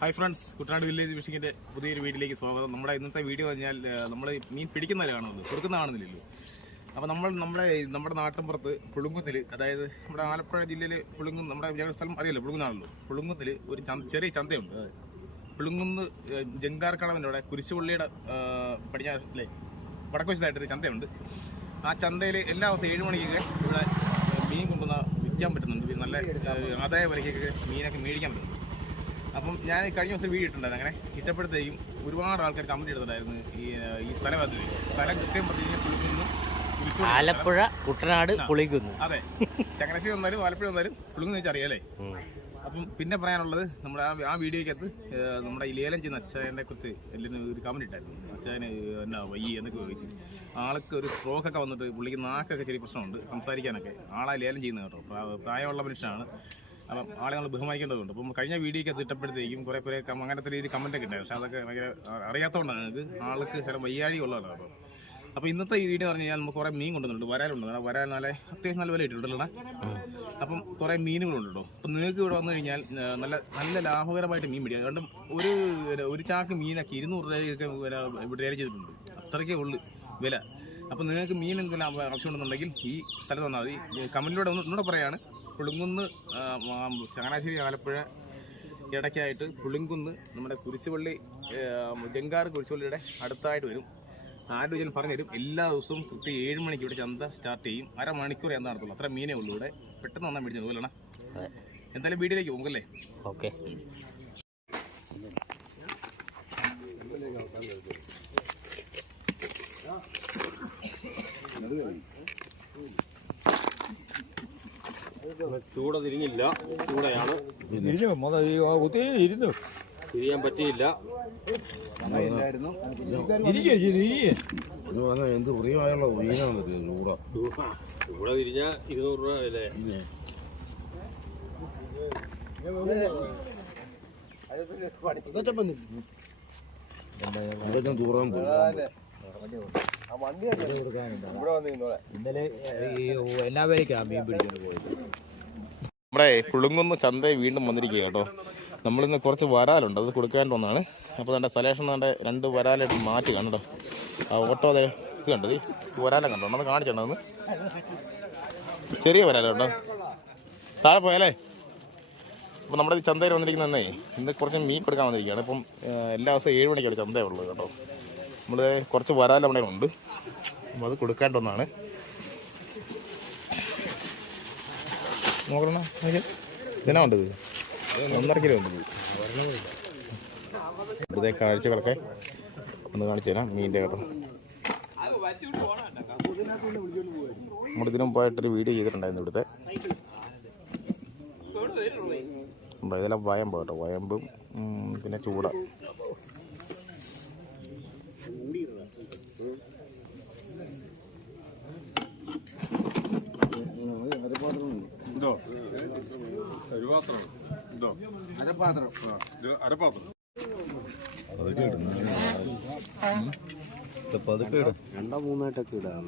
Hi friends, Kuttanad village ഫിഷിങ്ങിൻ്റെ പുതിയൊരു വീഡിയോയിലേക്ക് സ്വാഗതം. നമ്മുടെ ഇന്നത്തെ വീഡിയോ പറഞ്ഞാൽ നമ്മൾ മീൻ പിടിക്കുന്നവരെ കാണുന്നത്, കൊടുക്കുന്ന കാണുന്നില്ലല്ലോ. അപ്പോൾ നമ്മുടെ നാട്ടിൻപുറത്ത് പുളുങ്കുത്തിൽ, അതായത് നമ്മുടെ ആലപ്പുഴ ജില്ലയിൽ നമ്മുടെ സ്ഥലം അറിയാലോ, പുളുങ്ങുന്നാണല്ലോ. പുളുങ്ങുന്നതിൽ ഒരു ചെറിയ ചന്തയുണ്ട്. പുളുങ്ങുന്ന് ജങ്കാർക്കടവിൻ്റെ അവിടെ കുരിശുപള്ളിയുടെ പടിഞ്ഞാറല്ലേ വടക്കുവശത്തായിട്ടൊരു ചന്തയുണ്ട്. ആ ചന്തയിൽ എല്ലാ ദിവസവും 7 മണിക്കൊക്കെ ഇവിടെ മീൻ കൊണ്ടുവന്ന് വിൽക്കാൻ പറ്റുന്നുണ്ട്. നല്ല ആദായ വിലയ്ക്കൊക്കെ മീനൊക്കെ മേടിക്കാൻ പറ്റുന്നുണ്ട്. അപ്പം ഞാൻ കഴിഞ്ഞ ദിവസം വീഡിയോ ഇട്ടുണ്ടായിരുന്നു. അങ്ങനെ ഇട്ടപ്പോഴത്തേക്കും ഒരുപാട് ആൾക്കാർ കമന്റ് ചെയ്തിട്ടുണ്ടായിരുന്നു ഈ സ്ഥലം കൃത്യം പുളിങ്കുന്ന്, ആലപ്പുഴ കുട്ടനാട് പുളിങ്കുന്ന്. അതെ, ചങ്ങനാശ്ശേരി വന്നാലും ആലപ്പുഴ വന്നാലും പുളിങ്കുന്ന് വെച്ചാൽ അറിയാലേ. അപ്പം പിന്നെ പറയാനുള്ളത്, നമ്മുടെ ആ വീഡിയോയ്ക്കകത്ത് നമ്മുടെ ഈ ലേലം ചെയ്യുന്ന അച്ചായനെ കുറിച്ച് എല്ലാവരും ഒരു കമന്റ് ഇട്ടായിരുന്നു. അച്ചായന് എന്നാ വയ്യ എന്നൊക്കെ ചോദിച്ചു. ആൾക്ക് ഒരു സ്ട്രോക്കൊക്കെ വന്നിട്ട് പുള്ളിക്ക് നാക്കൊക്കെ ചെറിയ പ്രശ്നമുണ്ട്, സംസാരിക്കാനൊക്കെ. ആളെ ലേലം ചെയ്യുന്നത് കേട്ടോ, പ്രായമുള്ള മനുഷ്യനാണ്. അപ്പം ആളെ നമ്മൾ ബഹുമാനിക്കേണ്ടതുണ്ട്. അപ്പം കഴിഞ്ഞ വീഡിയോയ്ക്ക് ഇട്ടപ്പോഴത്തേക്കും കുറേ പേരെ അങ്ങനത്തെ രീതിയിൽ കമൻറ്റൊക്കെ ഉണ്ടായിരുന്നു. പക്ഷേ അതൊക്കെ ഭയങ്കര അറിയാത്തതുകൊണ്ടാണ്. ഞങ്ങൾക്ക് ആൾക്ക് ചില വയ്യാഴി ഉള്ളതാണ് കേട്ടോ. അപ്പോൾ ഇന്നത്തെ ഈ വീഡിയോ പറഞ്ഞു കഴിഞ്ഞാൽ നമുക്ക് കുറേ മീൻ കൊണ്ടുവന്നുണ്ട്. വരാലുണ്ട്, വരാൻ അത്യാവശ്യം നല്ല വില ഇട്ടിട്ടുണ്ടല്ലോ. അപ്പം കുറേ മീനുകളുണ്ട് കേട്ടോ. അപ്പം നിങ്ങൾക്ക് ഇവിടെ വന്നു കഴിഞ്ഞാൽ നല്ല ലാഭകരമായിട്ട് മീൻ പിടിക്കാം. കാരണം ഒരു ചാക്ക് മീനൊക്കെ 200 രൂപയൊക്കെ ഇവിടെ ലേലം ചെയ്തിട്ടുണ്ട്. അത്രയ്ക്കേ ഉള്ളു വില. അപ്പം നിങ്ങൾക്ക് മീൻ എന്തെങ്കിലും ആവശ്യമുണ്ടെന്നുണ്ടെങ്കിൽ ഈ സ്ഥലത്ത് വന്നാൽ മതി. കമൻറ്റിലൂടെ ഒന്നുകൂടെ പറയാണ്, പുളുങ്കുന്ന് ചങ്ങനാശ്ശേരി ആലപ്പുഴ ഇടയ്ക്കായിട്ട് പുളിങ്കുന്ന് നമ്മുടെ കുരിശുപള്ളി ജങ്കാർ കുരിശുപള്ളിയുടെ അടുത്തായിട്ട് വരും. ആരോഗ്യം പറഞ്ഞുതരും. എല്ലാ ദിവസവും കൃത്യം 7 മണിക്ക് ഇവിടെ ചന്ത സ്റ്റാർട്ട് ചെയ്യും. അരമണിക്കൂർ എന്താ നടത്തുള്ളൂ. അത്ര മീനേ ഉള്ളൂ ഇവിടെ. പെട്ടെന്ന് വന്നാൽ മേടിച്ചത് പോലെയാണ്. എന്തായാലും വീഡിയോയിലേക്ക് പോകല്ലേ. ഓക്കെ, ചൂട തിരിഞ്ഞില്ല, ചൂടയാണ്. തിരിയാൻ പറ്റിയില്ല. എന്ത് പ്രിയമായുള്ള മീനാണ് ചൂട. ചൂട തിരിഞ്ഞ 200 രൂപ വില. ദൂരം ഇന്നലെ എല്ലാവരേക്കും മീൻ പിടിച്ചോണ്ട് പോയത്. നമ്മുടെ പുളുങ്കുന്ന് ചന്തയെ വീണ്ടും വന്നിരിക്കുക കേട്ടോ. നമ്മളിന്ന് കുറച്ച് വരാലുണ്ട്, അത് കൊടുക്കാൻ വന്നാണ്. അപ്പോൾ നമ്മുടെ സെലക്ഷൻ 2 വരാലായിട്ട് മാറ്റി കണ്ടോ. ആ ഓട്ടോ അതെ ഇത് കണ്ടത്, ഈ വരാല കണ്ടോ, നമ്മൾ കാണിച്ചിട്ടുണ്ടെന്ന്. ചെറിയ വരാലുണ്ടോ, താഴെ പോയാലേ. അപ്പോൾ നമ്മുടെ ഈ ചന്തയിൽ വന്നിരിക്കുന്നതന്നെ ഇന്ന് കുറച്ച് മീൻ കൊടുക്കാൻ വന്നിരിക്കുകയാണ്. ഇപ്പം എല്ലാ ദിവസവും 7 മണിക്കാണ് ചന്തയുള്ളത് കേട്ടോ. നമ്മൾ കുറച്ച് വരാൽ അവിടെ ഉണ്ട്, അപ്പോൾ അത് കൊടുക്കാൻ വന്നാണ്. നോക്കണം, ഇതിനാ ഉണ്ടത് 1.5 കിലോ ഉണ്ട്. ഇതേ കാഴ്ചകളൊക്കെ ഒന്ന് കാണിച്ചു തരാം മീനിൻ്റെ കേട്ടോ. നമ്മളിതിനു മുമ്പായിട്ടൊരു വീഡിയോ ചെയ്തിട്ടുണ്ടായിരുന്നു ഇവിടുത്തെ. ഇതെല്ലാം വയമ്പ് കേട്ടോ, വയമ്പും പിന്നെ ചൂട. പതുക്കെ 2-3 ഇടാം.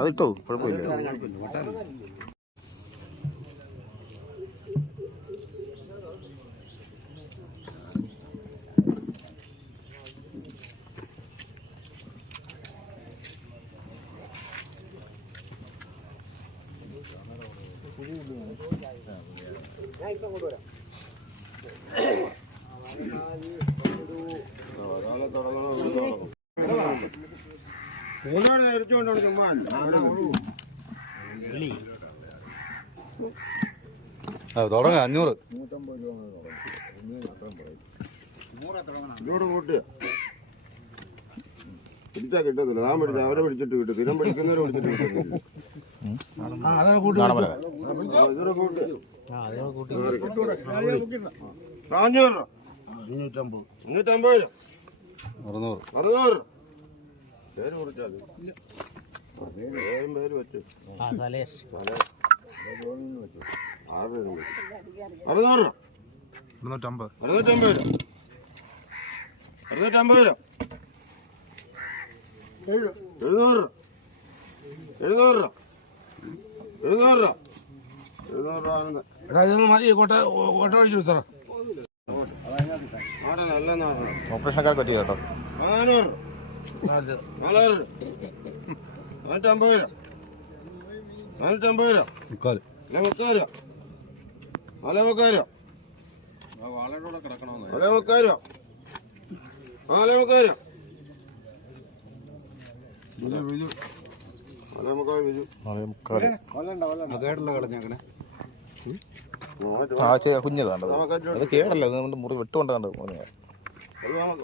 അതിട്ടോ കുഴപ്പമില്ല. തുടങ്ങ 500 പിടിച്ചാ കിട്ടത്തില്ല. ഞാൻ പിടിച്ച അവരെ പിടിച്ചിട്ട് കിട്ടും, സ്ഥിരം പിടിക്കുന്നവരെ പിടിച്ചിട്ട് കിട്ടും. 450 600 പേര് കുറിച്ചാൽ പേര് വെച്ചു 600 700 700 രൂപ 700 രൂപ 700 രൂപ ആണെന്ന്. എടാ ഇതൊന്ന് മതി കോട്ട ഒഴിച്ചു കൊടുത്തണം. നാടൻ നല്ല നാടൻ. ഓപ്പറേഷനക്കാർക്ക് പറ്റിയ കേട്ടോ. 400 400 450 രൂപ 450 രൂപ മുക്കാൽ 450 രൂപ 450 രൂപ വാളയുടെ കിടക്കണമെന്ന് 450 രൂപ 450 രൂപ 450 ബിജു. കുഞ്ഞതാണ് അത് കേടല്ല നമ്മുടെ മുറി വെട്ടുകൊണ്ടാണ് മോനെ.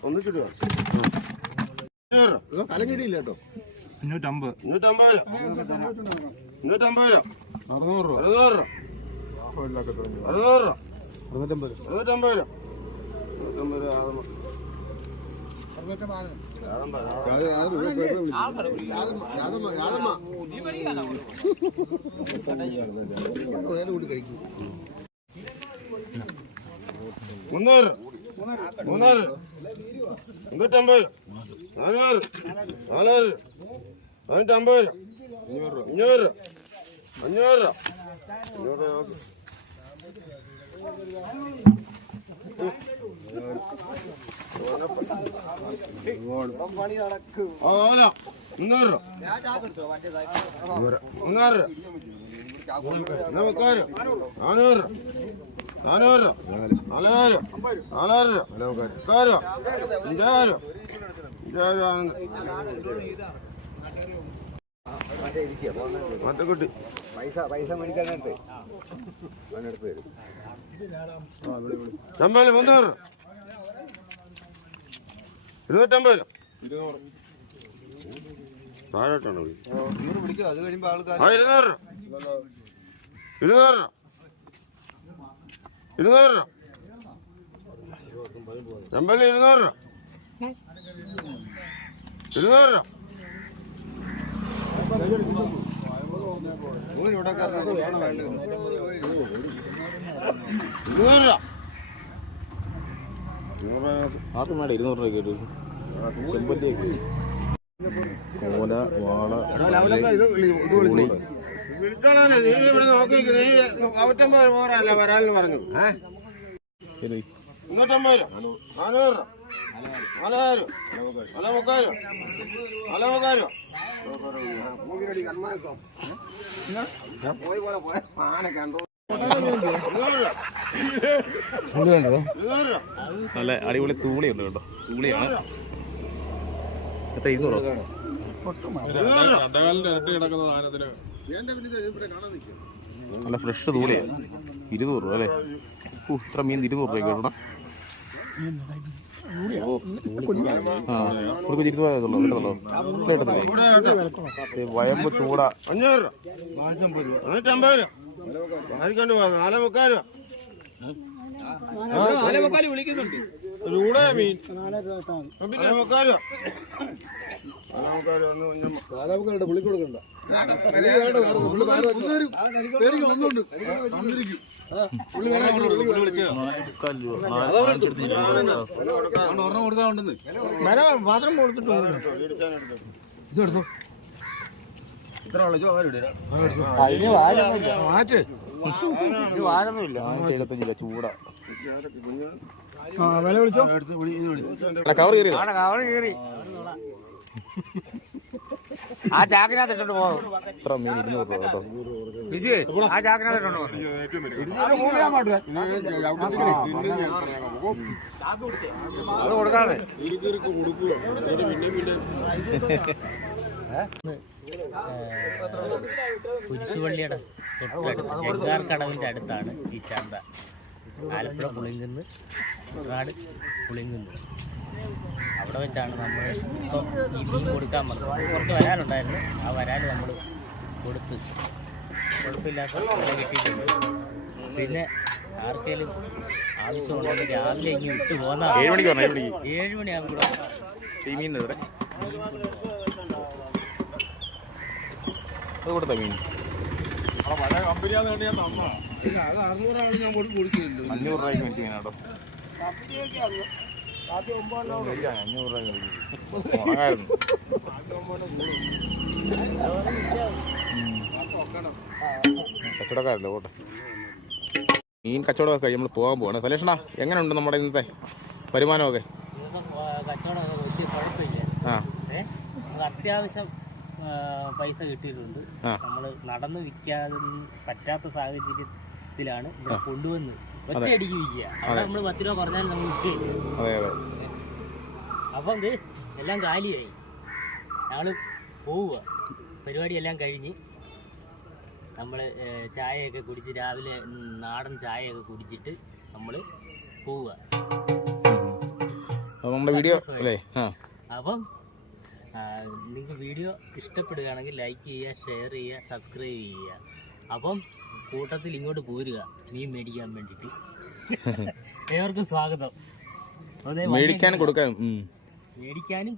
ഒന്നിച്ചിട്ട് കലങ്ങിടിയില്ല കേട്ടോ. 550 550 രൂപ 550 രൂപ 600 രൂപ 600 രൂപ 600 രൂപ 250 രൂപ 300 300 350 400 400 450 500 500 മറ്റക്കുട്ടി പൈസ മേടിക്കാനായിട്ട് ചമ്പാല് 300 250 താഴോട്ടാണ് അത് കഴിയുമ്പോ ആൾക്കാർ 200 200 200 ചമ്പാല് 200 200 ആർക്കും വേണ്ട 200 രൂപ കേട്ടു. ചെമ്പല്ലിയൊക്കെ കോല വാള വിളിച്ചോളാനെ നീ ഇവിടെ നോക്കി നീ 150 പോരല്ല വരാനെന്ന് പറഞ്ഞു. 250 400 400 450 450 നല്ല അടിപൊളി തൂളിയുണ്ട് കേട്ടോ. തൂളിയാണ് എത്ര 200 രണ്ടേകാലിന്റെ ഇരട്ടി കിടക്കുന്ന സാധനത്തിന് നല്ല ഫ്രഷ് തൂളിയാണ്. 200 രൂപ അല്ലേ? ഇത്ര മീൻ 200 രൂപ കേട്ടോ. വയമ്പ് ചൂട 500 450 രൂപ ആയിക്കൊണ്ട് പോകാം 450 രൂപ വിളിക്കുന്നുണ്ട് മീൻ 450 രൂപ 450 രൂപ ഒന്ന് കുഞ്ഞമ്മ പുള്ളി കൊടുക്കണ്ട മാത്രം കൊടുത്തിട്ട് ഇതെടുത്തോ മാറ്റ് 75 ചൂട വില വിളിച്ചോ കവർ കയറിയതാ. കവറ് കയറി ആ ചാക്കിനകത്ത് ഇട്ടോണ്ട് പോകും. ഇത്ര മീൻ 200 രൂപ കേട്ടോ. ഇത് ആ ചാക്കിനകത്ത് ഇട്ടോണ്ട് പോകും. അത് കൊടുക്കാതെ കുരിശുപള്ളിയുടെ തൊട്ടടുത്ത് ജങ്കാർക്കടവിൻ്റെ അടുത്താണ് ഈ ചന്ത. ആലപ്പുഴ പുളിങ്കുന്ന് കുട്ടനാട് പുളിങ്കുന്ന് അവിടെ വെച്ചാണ് നമ്മൾ ഇപ്പം ഈ മീൻ കൊടുക്കാൻ വന്നത്. കുറച്ച് വരാനുണ്ടായിരുന്നു. ആ വരാൻ നമ്മൾ കൊടുത്ത് കുഴപ്പമില്ലാത്ത വില കിട്ടിയിട്ടുണ്ട്. പിന്നെ ആർക്കെങ്കിലും ആവശ്യമുണ്ടെങ്കിൽ രാവിലെ ഇങ്ങനെ വിട്ട് പോകുന്ന 7 മണിക്ക് പറഞ്ഞ 7 മണിയാകും കൂടെ ഈ മീൻ ഇവിടെ അത് കൊടുത്ത മീൻ 500 ഞാൻ കൊടുക്കില്ല 500 രൂപയ്ക്ക് മീൻ കേട്ടോ. 500 രൂപ ഉണങ്ങായിരുന്നു. കച്ചവടക്കാരല്ലേ പോട്ടെ. മീൻ കച്ചവടമൊക്കെ കഴിയും നമ്മൾ പോകാൻ പോവാണ്. സലേഷണ എങ്ങനെയുണ്ട് നമ്മുടെ ഇന്നത്തെ വരുമാനമൊക്കെ? കച്ചവടമൊക്കെ വലിയ കുഴപ്പമില്ല. ആ അത്യാവശ്യം പൈസ കിട്ടിയിട്ടുണ്ട്. നമ്മൾ നടന്ന് വിൽക്കാൻ പറ്റാത്ത സാഹചര്യത്തിലാണ് ഇവിടെ കൊണ്ടുവന്ന് ഒറ്റയടിക്ക് വിൽക്കുക. അവിടെ നമ്മൾ 10 രൂപ പറഞ്ഞാൽ നമ്മൾ വിൽക്കുകയില്ല. അതെ അതെ. അപ്പം ഇത് എല്ലാം കാലിയായി. ഞങ്ങൾ പോവുക, പരിപാടിയെല്ലാം കഴിഞ്ഞ് നമ്മൾ ചായയൊക്കെ കുടിച്ച് രാവിലെ നാടൻ ചായയൊക്കെ കുടിച്ചിട്ട് നമ്മൾ പോവുക. നമ്മുടെ വീഡിയോ അല്ലേ? അപ്പം നിങ്ങൾക്ക് വീഡിയോ ഇഷ്ടപ്പെടുകയാണെങ്കിൽ ലൈക്ക് ചെയ്യുക, ഷെയർ ചെയ്യുക, സബ്സ്ക്രൈബ് ചെയ്യുക. അപ്പം കൂട്ടത്തിൽ ഇങ്ങോട്ട് പോരുക മീൻ മേടിക്കാൻ വേണ്ടിയിട്ട്. ഏവർക്കും സ്വാഗതം. മേടിക്കാനും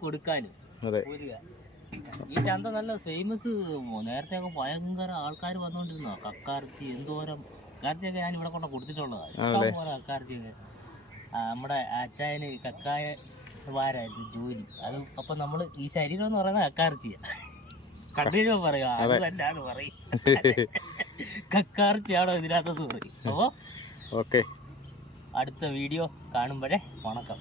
കൊടുക്കാനും അതെ. പോരുക. ഈ ചന്ത നല്ല ഫേമസ്. നേരത്തെ ഒക്കെ ഭയങ്കര ആൾക്കാർ വന്നുകൊണ്ടിരുന്നോ. കക്കാർച്ചി എന്തോരം കക്കാർച്ചിയൊക്കെ ഞാൻ ഇവിടെ കൊണ്ട് കൊടുത്തിട്ടുള്ളതാണ്. ഇഷ്ടംപോലെ കക്കാർച്ചിയൊക്കെ. നമ്മുടെ അച്ചായന് കക്കായ വാരായിരുന്നു ജോലി. അത് അപ്പൊ നമ്മള് ഈ ശരീരം എന്ന് പറയുന്നത് കക്കാർച്ചിയാ. കണ്ടിരുമ്പോ പറയാ അത് തന്നെയാണ് പറയും. കക്കാർച്ചിയാണോ ഇതിനകത്തെന്ന് പറയും. അപ്പൊ ഓക്കെ, അടുത്ത വീഡിയോ കാണുമ്പോഴേ വണക്കം.